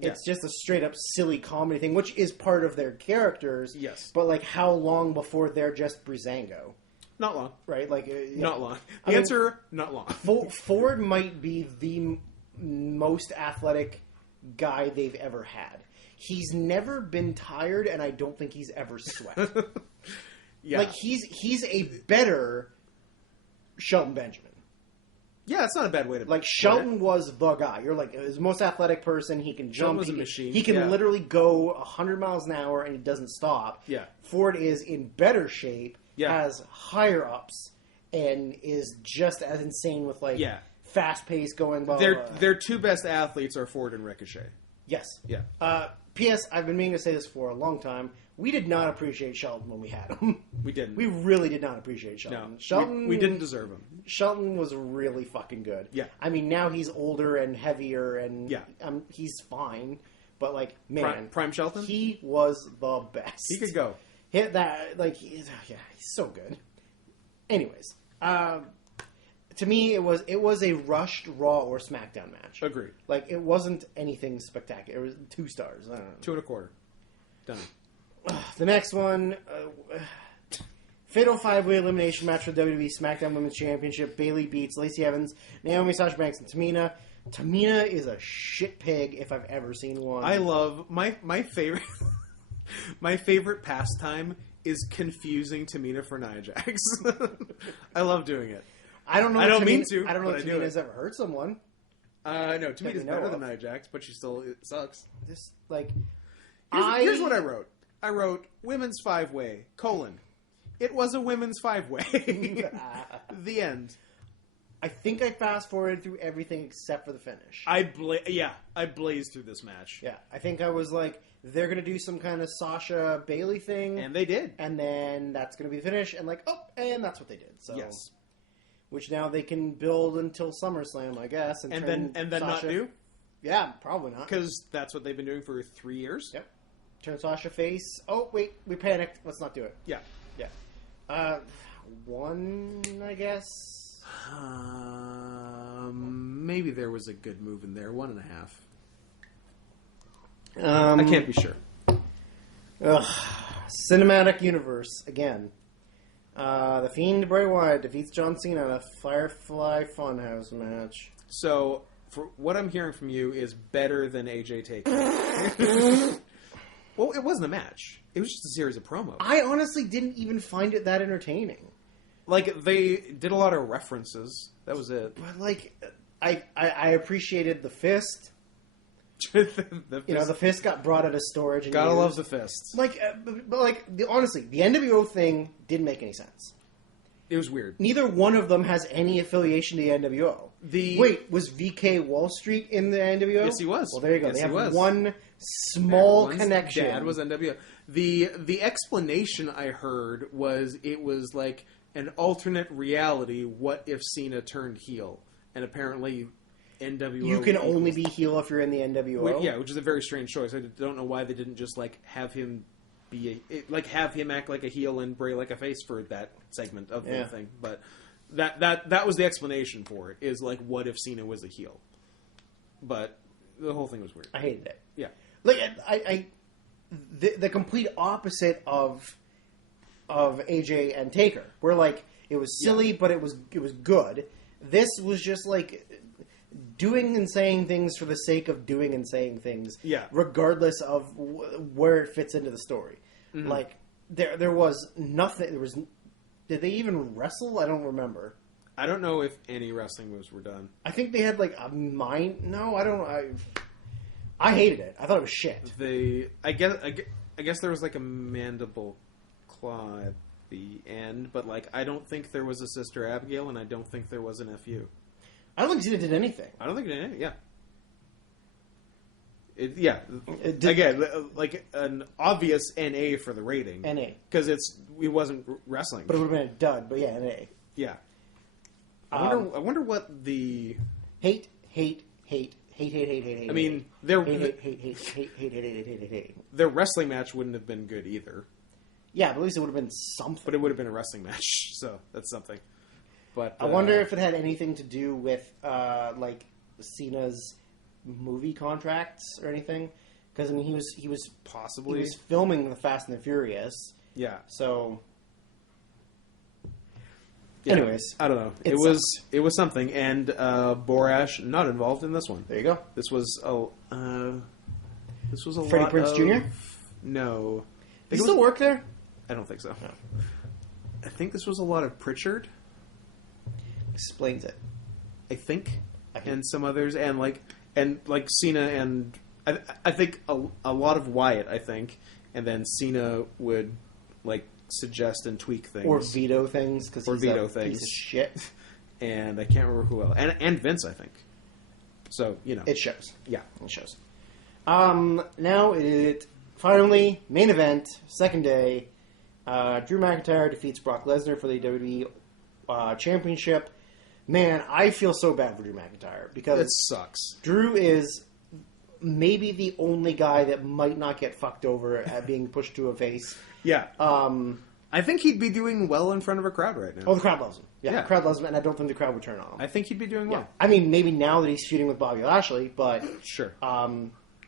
it's just a straight-up silly comedy thing, which is part of their characters. Yes. But like, how long before they're just Breezango? Not long. Right? Like, not long. The answer, not long. Ford might be the most athletic guy they've ever had. He's never been tired, and I don't think he's ever sweat. Yeah. Like, he's a better Shelton Benjamin. Yeah, it's not a bad way to like, Shelton was the guy. You're like, he's the most athletic person. He can jump. Was a machine. He can literally go 100 miles an hour, and he doesn't stop. Yeah. Ford is in better shape, has higher ups, and is just as insane with, like, fast pace going. Blah, blah, blah. Their two best athletes are Ford and Ricochet. Yes. Yeah. P.S. I've been meaning to say this for a long time. We did not appreciate Shelton when we had him. We didn't. We really did not appreciate Shelton. No. Shelton. We didn't deserve him. Shelton was really fucking good. Yeah. I mean, now he's older and heavier, and yeah. He's fine. But, like, man. Prime Shelton? He was the best. He could go. Hit that, like, he's so good. Anyways. To me, it was a rushed Raw or SmackDown match. Agreed. Like, it wasn't anything spectacular. It was 2 stars. I don't know. 2.25. Done. The next one, Fatal 5-Way Elimination Match for WWE SmackDown Women's Championship. Bayley beats Lacey Evans, Naomi, Sasha Banks, and Tamina. Tamina is a shit pig if I've ever seen one. I love my favorite. My favorite pastime is confusing Tamina for Nia Jax. I love doing it. I don't know. I don't mean to. I don't know if Tamina Tamina's ever hurt someone. No, Tamina's better than Nia Jax, but she still sucks. Just like here's what I wrote. I wrote women's 5-way : it was a women's 5-way. The end. I think I fast forwarded through everything except for the finish. I blazed through this match. Yeah, I think I was like, they're gonna do some kind of Sasha Bayley thing, and they did. And then that's gonna be the finish, and like, and that's what they did. So yes, which now they can build until SummerSlam, I guess, and then Sasha, not do. Yeah, probably not, because that's what they've been doing for 3 years. Yep. Turn Sasha face. Oh, wait, we panicked. Let's not do it. Yeah. Yeah. 1, I guess. Maybe there was a good move in there. 1.5. I can't be sure. Cinematic universe again. The Fiend Bray Wyatt defeats John Cena in a Firefly Funhouse match. So, for what I'm hearing from you is better than AJ Taker. Well, it wasn't a match. It was just a series of promos. I honestly didn't even find it that entertaining. Like, they did a lot of references. That was it. But, like, I appreciated the fist. The fist. You know, the fist got brought out of storage. And Gotta love the fists. Like, honestly, the NWO thing didn't make any sense. It was weird. Neither one of them has any affiliation to the NWO. Wait, was VK Wall Street in the NWO? Yes, he was. Well, there you go. Yes, they he have was. one small One's connection. Dad was NWO. The explanation I heard was it was like an alternate reality. What if Cena turned heel? And apparently, NWO. You can only be heel if you're in the NWO. Yeah, which is a very strange choice. I don't know why they didn't just like have him have him act like a heel and Bray like a face for that segment of the thing. But that was the explanation for it. Is like, what if Cena was a heel? But the whole thing was weird. I hated it. Yeah, Like the complete opposite of AJ and Taker, where like it was silly, but it was good. This was just like doing and saying things for the sake of doing and saying things, regardless of where it fits into the story. Mm-hmm. Like there was nothing. There was. Did they even wrestle? I don't remember. I don't know if any wrestling moves were done. I think they had like a mind. No, I don't. I hated it. I thought it was shit. I guess there was like a mandible claw at the end, but like I don't think there was a Sister Abigail, and I don't think there was an FU. I don't think Cena did anything. I don't think it did anything. Yeah. Again, like an obvious NA for the rating. NA. Because it wasn't wrestling. But it would have been a dud, but yeah, NA. Yeah. I wonder what the... Hate. I mean, their wrestling match wouldn't have been good either. Yeah, but at least it would have been something. But it would have been a wrestling match, so that's something. But I wonder if it had anything to do with like Cena's movie contracts or anything. Because I mean, he was possibly filming the Fast and the Furious. Yeah. So. Yeah, anyways, I don't know. It was something, and Borash not involved in this one. There you go. This was a Freddie lot Prinze of, Jr.? No. Does he still work there? I don't think so. No. I think this was a lot of Pritchard. Explains it. I think, and some others, and like Cena, and I think a lot of Wyatt. I think, and then Cena would like suggest and tweak things or veto things because he's a piece of shit. And I can't remember who else, and Vince, I think. So it shows. Yeah, it shows. Now it finally main event, second day. Drew McIntyre defeats Brock Lesnar for the WWE Championship. Man, I feel so bad for Drew McIntyre because it sucks. Drew is maybe the only guy that might not get fucked over at being pushed to a face. Yeah. I think he'd be doing well in front of a crowd right now. Oh, the crowd loves him. Yeah, the crowd loves him, and I don't think the crowd would turn on him. I think he'd be doing well. I mean, maybe now that he's feuding with Bobby Lashley, but sure.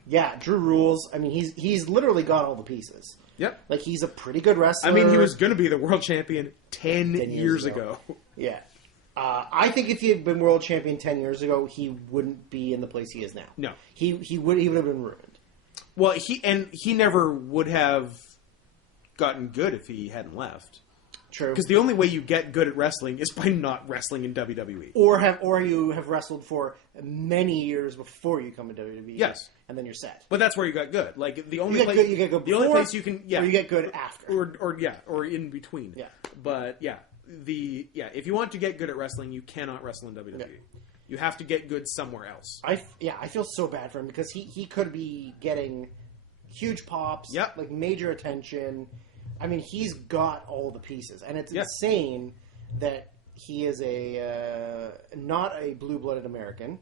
Yeah, Drew rules. I mean, he's literally got all the pieces. Yep. Like, he's a pretty good wrestler. I mean, he was going to be the world champion 10 years ago. Yeah. I think if he had been world champion 10 years ago, he wouldn't be in the place he is now. No. He would have been ruined. Well, he never would have gotten good if he hadn't left. True. Because the only way you get good at wrestling is by not wrestling in WWE. Or you have wrestled for many years before you come to WWE. Yes. And then you're set. But that's where you got good. Like the only you place get good the only place you can or you get good after. Or in between. Yeah. But if you want to get good at wrestling, you cannot wrestle in WWE. Yeah. You have to get good somewhere else. I feel so bad for him because he could be getting huge pops, like major attention. I mean, he's got all the pieces, and it's insane that he is not a blue-blooded American,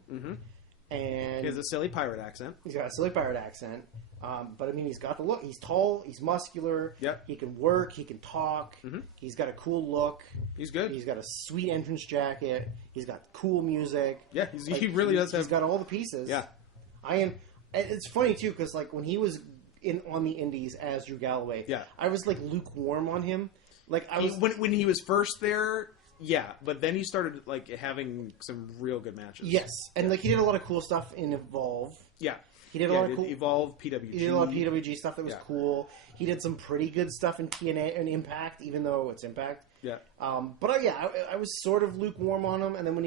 and he has a silly pirate accent. He's got a silly pirate accent, but I mean, he's got the look. He's tall, he's muscular. Yep. He can work. He can talk. He's got a cool look. He's good. He's got a sweet entrance jacket. He's got cool music. Yeah, he really does. He's got all the pieces. Yeah, It's funny too because like when he was on the Indies as Drew Galloway, I was like lukewarm on him. Like I was when he was first there, but then he started like having some real good matches. Yes, and like he did a lot of cool stuff in Evolve. Yeah, he did a lot of cool Evolve, PWG. He did a lot of PWG stuff that was cool. He did some pretty good stuff in TNA and Impact, even though it's Impact. Yeah. But I was sort of lukewarm on him, and then when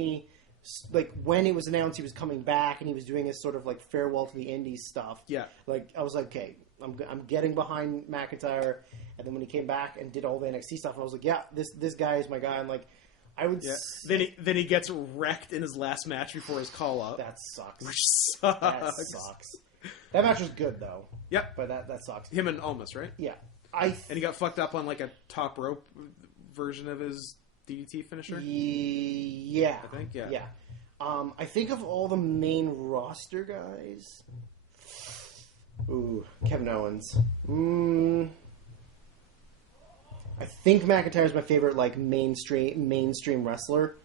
it was announced he was coming back and he was doing his sort of like farewell to the Indies stuff. Yeah. Like I was like, okay, I'm getting behind McIntyre, and then when he came back and did all the NXT stuff, I was like, yeah, this guy is my guy. I'm like, I would. Yeah. Then he gets wrecked in his last match before his call up. That sucks. Which sucks. That sucks. That match was good though. Yep. But that sucks. Him and Almas, right? Yeah. And he got fucked up on like a top rope version of his DDT finisher. Yeah. I think. Yeah. Yeah. I think of all the main roster guys. Ooh, Kevin Owens. I think McIntyre's my favorite, like, mainstream wrestler.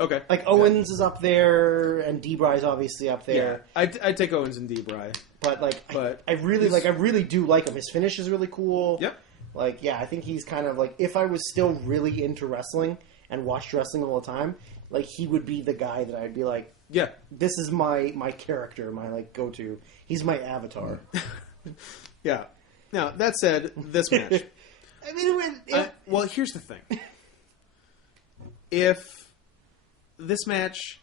Okay. Like, Owens is up there, and D-Bry's obviously up there. Yeah, I'd take Owens and D-Bry. But, like, I really do like him. His finish is really cool. Yep. Like, yeah, I think he's kind of, like, if I was still really into wrestling and watched wrestling all the time, like, he would be the guy that I'd be like, yeah, this is my character, my, like, go-to. He's my avatar. Yeah. Now, that said, this match... I mean, well, here's the thing. If this match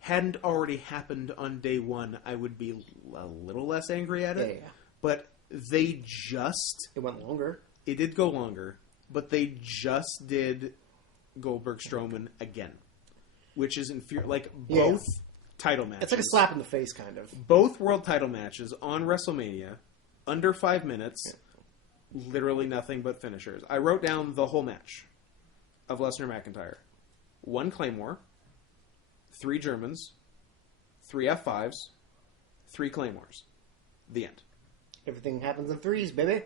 hadn't already happened on day one, I would be a little less angry at it. Yeah. But they just... It went longer. It did go longer, but they just did Goldberg-Strowman again. Which is infuriating. Like, both title matches. It's like a slap in the face, kind of. Both world title matches on WrestleMania, under 5 minutes... Yeah. Literally nothing but finishers. I wrote down the whole match of Lesnar-McIntyre. 1 Claymore, 3 Germans, 3 F5s, 3 Claymores. The end. Everything happens in threes, baby.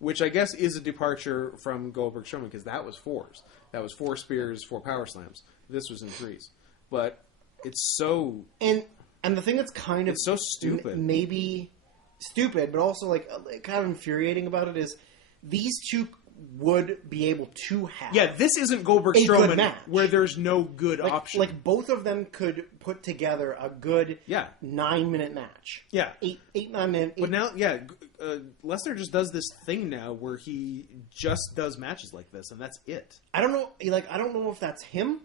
Which I guess is a departure from Goldberg-Strowman, because that was 4s. That was 4 spears, 4 power slams. This was in 3s. But it's so... And the thing that's kind of... It's so stupid. Maybe... stupid, but also like kind of infuriating about it is these two would be able to have. Yeah, this isn't Goldberg-Strowman where there's no good option. Like both of them could put together a good 9-minute match. Yeah, 9 minutes. But now, Lesnar just does this thing now where he just does matches like this, and that's it. I don't know. Like I don't know if that's him.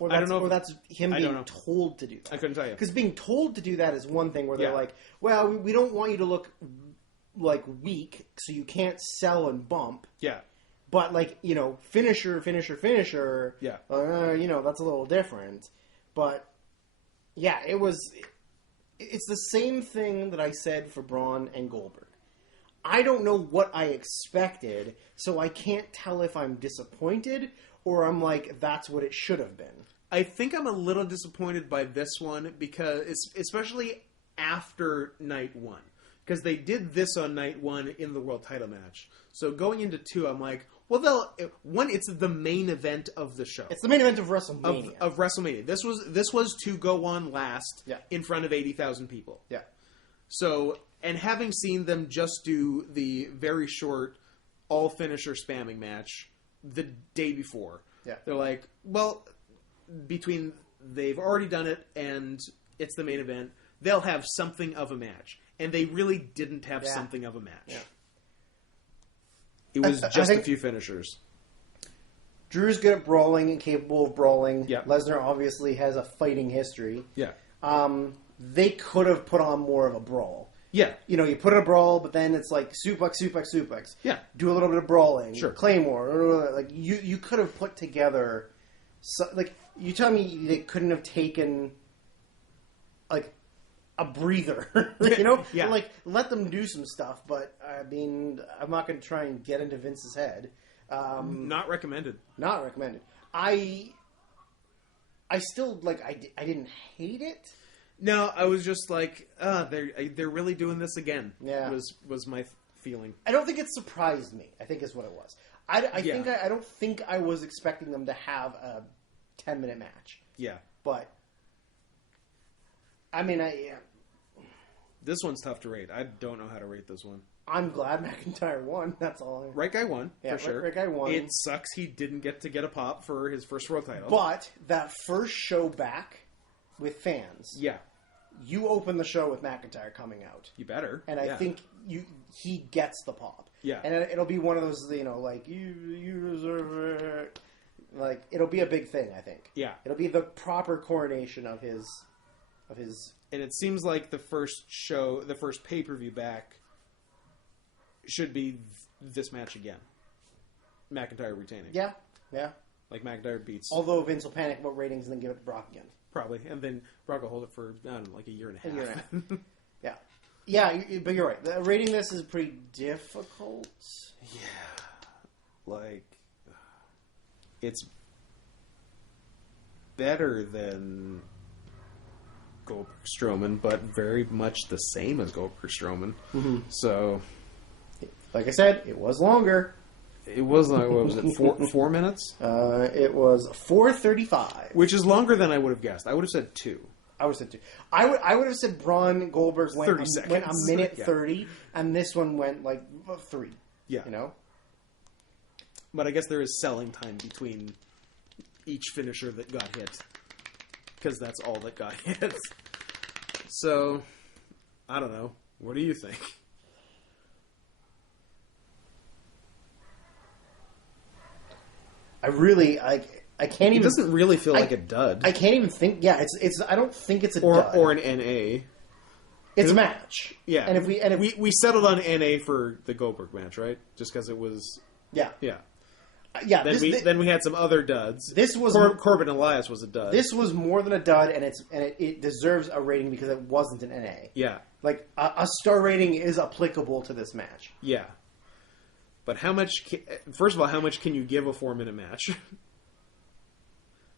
Or that's, I don't know. Or that's him being told to do that. I couldn't tell you. Because being told to do that is one thing where they're like, well, we don't want you to look like weak, so you can't sell and bump. Yeah. But like, finisher. Yeah. That's a little different. But yeah, it's the same thing that I said for Braun and Goldberg. I don't know what I expected, so I can't tell if I'm disappointed or I'm like, that's what it should have been. I think I'm a little disappointed by this one because especially after night 1. Because they did this on night 1 in the world title match. So going into 2, I'm like, well, it's the main event of the show. It's the main event of WrestleMania. Of WrestleMania. This was to go on last in front of 80,000 people. Yeah. So, and having seen them just do the very short all finisher spamming match the day before. Yeah. They're like, well, they've already done it and it's the main event, they'll have something of a match. And they really didn't have something of a match. Yeah. It was just a few finishers. Drew's good at brawling and capable of brawling. Yeah. Lesnar obviously has a fighting history. Yeah. They could have put on more of a brawl. Yeah. You put in a brawl, but then it's like suplex. Yeah. Do a little bit of brawling. Sure. Claymore. Like you could have put together, like you tell me they couldn't have taken, like, a breather, Yeah. Like let them do some stuff. But I mean, I'm not going to try and get into Vince's head. Not recommended. Not recommended. I still I didn't hate it. No, I was just like, they're really doing this again. Yeah, was my feeling. I don't think it surprised me. I think is what it was. I don't think I was expecting them to have a 10-minute match. Yeah, but I mean, this one's tough to rate. I don't know how to rate this one. I'm glad McIntyre won. That's all. Right guy won, for sure. Right guy won. It sucks he didn't get to get a pop for his first world title. But that first show back with fans, you open the show with McIntyre coming out. You better. And I think he gets the pop. Yeah. And it'll be one of those, like, you deserve it. Like, it'll be a big thing, I think. Yeah. It'll be the proper coronation of his. And it seems like the first pay-per-view back should be this match again. McIntyre retaining. Yeah. Like McIntyre beats Although Vince will panic about ratings and then give it to Brock again. probably, and then Brock will hold it for I don't know, like a year and a half. A year and a half. Yeah. Yeah, but you're right. Rating this is pretty difficult. Yeah. Like, it's better than Goldberg Strowman, but very much the same as Goldberg Strowman. Mm-hmm. So, like I said, it was longer. it was like, what was it, 4 minutes? It was 4:35, Which is longer than I would have guessed. I would have said 2. I would have said 2. I would have said Braun Goldberg went 30 went a seconds. minute Yeah. 30, and this one went like 3. Yeah. You know. But I guess there is selling time between each finisher that got hit. Because that's all that got hit. So, I don't know. What do you think? I can't It even. doesn't really feel like a dud. I can't even think. Yeah, it's. I don't think it's a or dud. or an NA. It's a match. Yeah. And if we settled on NA for the Goldberg match, right? Just because it was yeah. yeah. Yeah. Then we had some other duds. This was Corbin Elias was a dud. This was more than a dud, and it deserves a rating because it wasn't an NA. Yeah. Like a star rating is applicable to this match. Yeah. But how much? First of all, how much can you give a 4-minute match?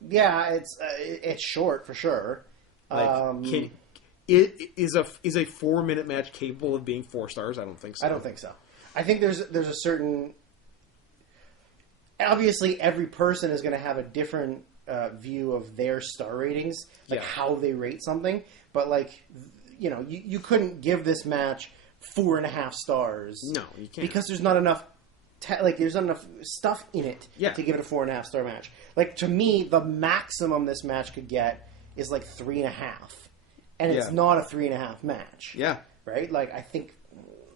Yeah, it's short for sure. Like, is a 4-minute match capable of being 4 stars? I don't think so. I don't think so. I think there's a certain. Obviously, every person is going to have a different view of their star ratings, like how they rate something. But like, you couldn't give this match 4.5 stars. No, you can't, because there's not enough. There's not enough stuff in it to give it a 4.5 star match. Like, to me, the maximum this match could get is like 3.5, and it's not a 3.5 match. Yeah, right. Like, I think,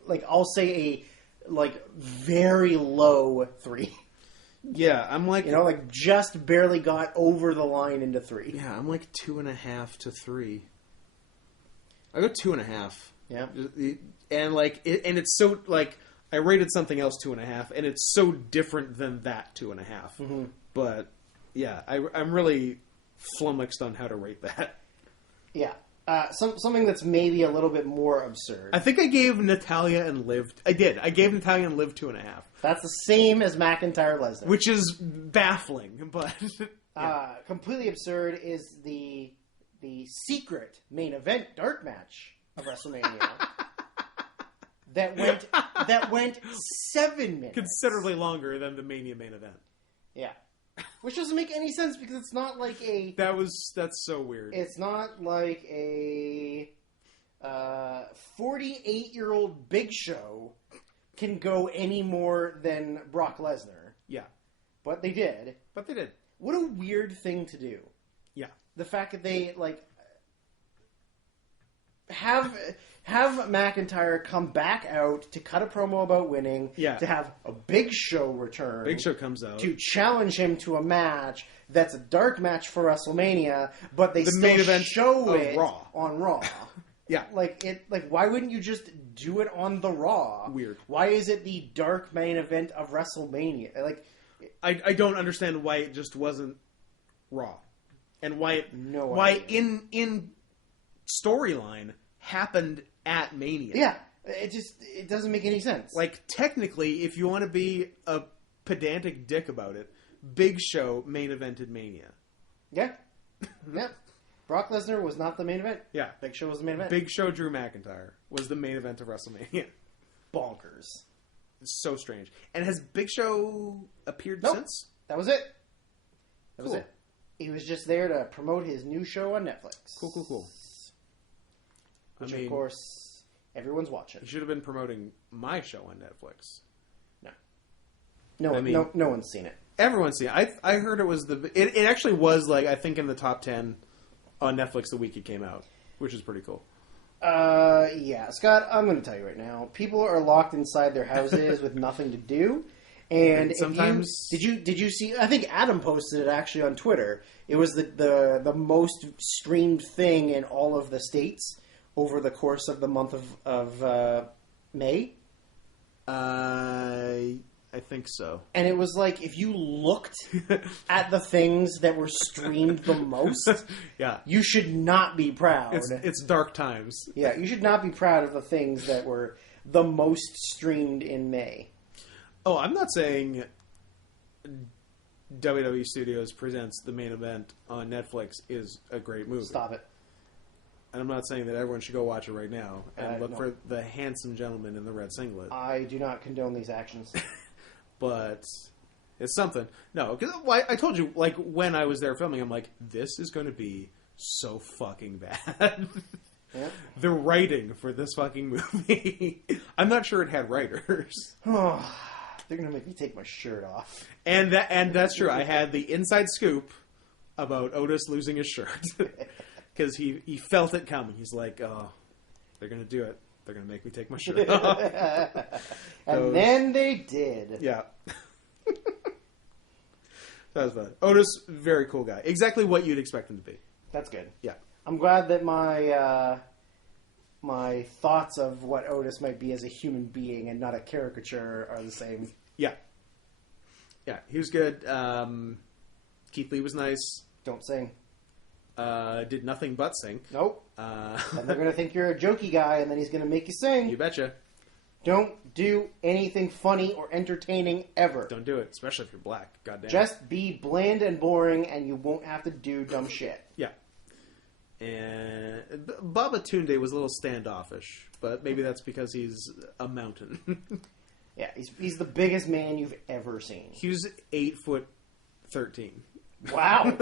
like, I'll say a very low 3. Yeah, I'm like like just barely got over the line into 3. Yeah, I'm like 2.5 to 3. I go 2.5. Yeah, and and it's so like. I rated something else 2.5, and it's so different than that 2.5. Mm-hmm. But yeah, I'm really flummoxed on how to rate that. Yeah, something that's maybe a little bit more absurd. I think I gave Natalya and Liv. I did. I gave Natalya and Liv 2.5. That's the same as McIntyre Lesnar, which is baffling, but completely absurd is the secret main event dark match of WrestleMania. That went 7 minutes. Considerably longer than the Mania main event. Yeah. Which doesn't make any sense because it's not like a... That's so weird. It's not like a 48-year-old Big Show can go any more than Brock Lesnar. Yeah. But they did. What a weird thing to do. Yeah. The fact that they, have McIntyre come back out to cut a promo about winning, to have a Big Show return. Big Show comes out. To challenge him to a match that's a dark match for WrestleMania, but they still main event show it Raw. on Raw. Yeah. Why wouldn't you just do it on the Raw? Weird. Why is it the dark main event of WrestleMania? I don't understand why it just wasn't Raw. And why in storyline happened at Mania. Yeah, it doesn't make any sense. Like, technically, if you want to be a pedantic dick about it, Big Show main evented Mania. Yeah. Yeah. Brock Lesnar was not the main event. Yeah. Big Show was the main event. Big Show Drew McIntyre was the main event of WrestleMania. Bonkers. It's so strange. And has Big Show appeared since? That was it. That was it. He was just there to promote his new show on Netflix. Cool. Which, of course, everyone's watching. He should have been promoting my show on Netflix. No. No one's seen it. Everyone's seen it. I heard it was it actually was, I think, in the top 10 on Netflix the week it came out, which is pretty cool. Yeah. Scott, I'm going to tell you right now. People are locked inside their houses with nothing to do. And sometimes... did you see... I think Adam posted it actually on Twitter. It was the most streamed thing in all of the states over the course of the month of May. I think so. And it was like, if you looked at the things that were streamed the most, Yeah. you should not be proud. It's dark times. Yeah, you should not be proud of the things that were the most streamed in May. Oh, I'm not saying WWE Studios presents The Main Event on Netflix is a great movie. Stop it. And I'm not saying that everyone should go watch it right now and look no. for the handsome gentleman in the red singlet. I do not condone these actions. But it's something. No, because I told you, like, when I was there filming, I'm like, this is going to be so fucking bad. Yeah. The writing for this fucking movie. I'm not sure it had writers. They're going to make me take my shirt off. And that's true. I had the inside scoop about Otis losing his shirt. Because he felt it coming. He's like, oh, they're going to do it. They're going to make me take my shirt off. And then they did. Yeah. That was fun. Otis, very cool guy. Exactly what you'd expect him to be. That's good. Yeah. I'm glad that my thoughts of what Otis might be as a human being and not a caricature are the same. Yeah. Yeah, he was good. Keith Lee was nice. Don't sing. Did nothing but sing. Nope. And they're going to think you're a jokey guy, and then he's going to make you sing. You betcha. Don't do anything funny or entertaining ever. Don't do it, especially if you're black. Goddamn. Just be bland and boring, and you won't have to do dumb shit. Yeah. And Baba Tunde was a little standoffish, but maybe that's because he's a mountain. Yeah, he's the biggest man you've ever seen. He was 8'13". Wow.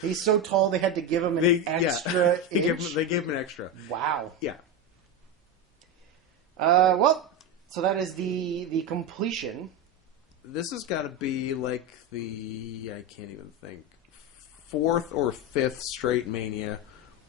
He's so tall they had to give him an extra inch. They gave him an extra. Wow. Yeah. Well, so that is the completion. This has got to be like I can't even think, 4th or 5th straight Mania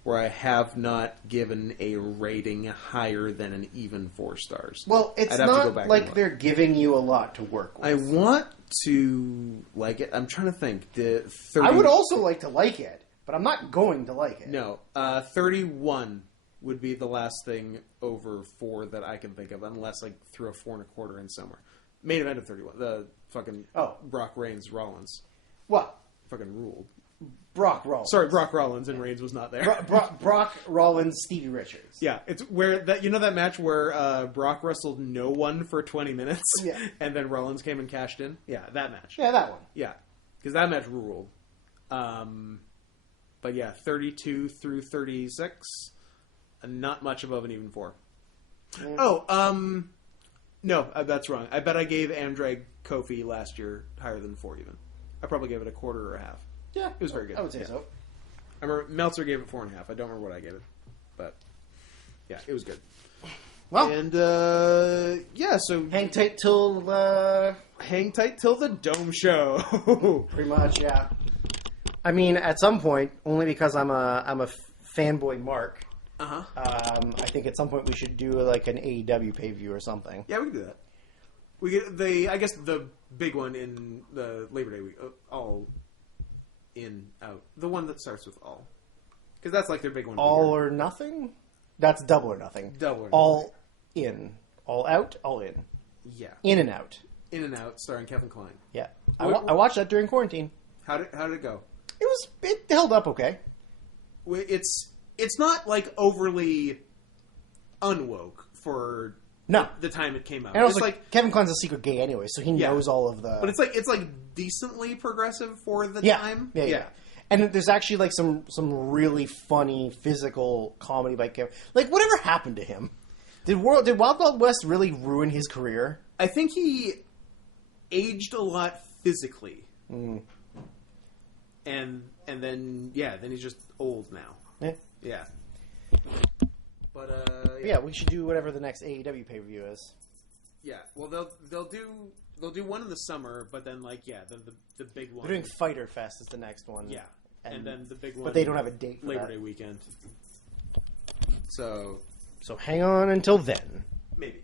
where I have not given a rating higher than an even 4 stars. Well, it's not like they're giving you a lot to work with. I want to like it. I'm trying to think. I would also like to like it, but I'm not going to like it. No. 31 would be the last thing over 4 that I can think of, unless I threw a 4 1/4 in somewhere. Main event of 31. The fucking Brock Reigns Rollins. What? Fucking ruled. Brock Rollins. Sorry, Brock Rollins and Reigns was not there. Brock Rollins, Stevie Richards. Yeah, it's where that that match where Brock wrestled no one for 20 minutes, and then Rollins came and cashed in. Yeah, that match. Yeah, that one. Yeah, because that match ruled. But yeah, 32 through 36, not much above an even 4. Yeah. Oh, no, that's wrong. I bet I gave Andrade Kofi last year higher than 4 even. I probably gave it a 1/4 or a half. Yeah, it was very good. I would say so. I remember Meltzer gave it 4 1/2. I don't remember what I gave it, but yeah, it was good. Well, and yeah, so hang tight till the Dome show. Pretty much, yeah. I mean, at some point, only because I'm a fanboy Mark. I think at some point we should do like an AEW pay-per-view or something. Yeah, we can do that. We get I guess the big one in the Labor Day week, all in out. The one that starts with all, because that's like their big one. All or nothing. That's double or nothing. Double or nothing. All in, all out, all in. Yeah. In and out. In and Out, starring Kevin Kline. Yeah, I watched that during quarantine. How did it go? It held up okay. It's not like overly unwoke for the time it came out. And it's like Kevin Kline's a secret gay anyway, so he knows all of the. But it's like decently progressive for the time. Yeah. And there's actually like some really funny physical comedy by Kevin. Like whatever happened to him? Did Wild Wild West really ruin his career? I think he aged a lot physically. And then he's just old now. Yeah. But yeah, we should do whatever the next AEW pay-per-view is. Yeah. Well, they'll do one in the summer, but then the big one. They're doing Fyter Fest is the next one. Yeah. And then the big one. But they don't have a date for Labor Day weekend. So hang on until then. Maybe.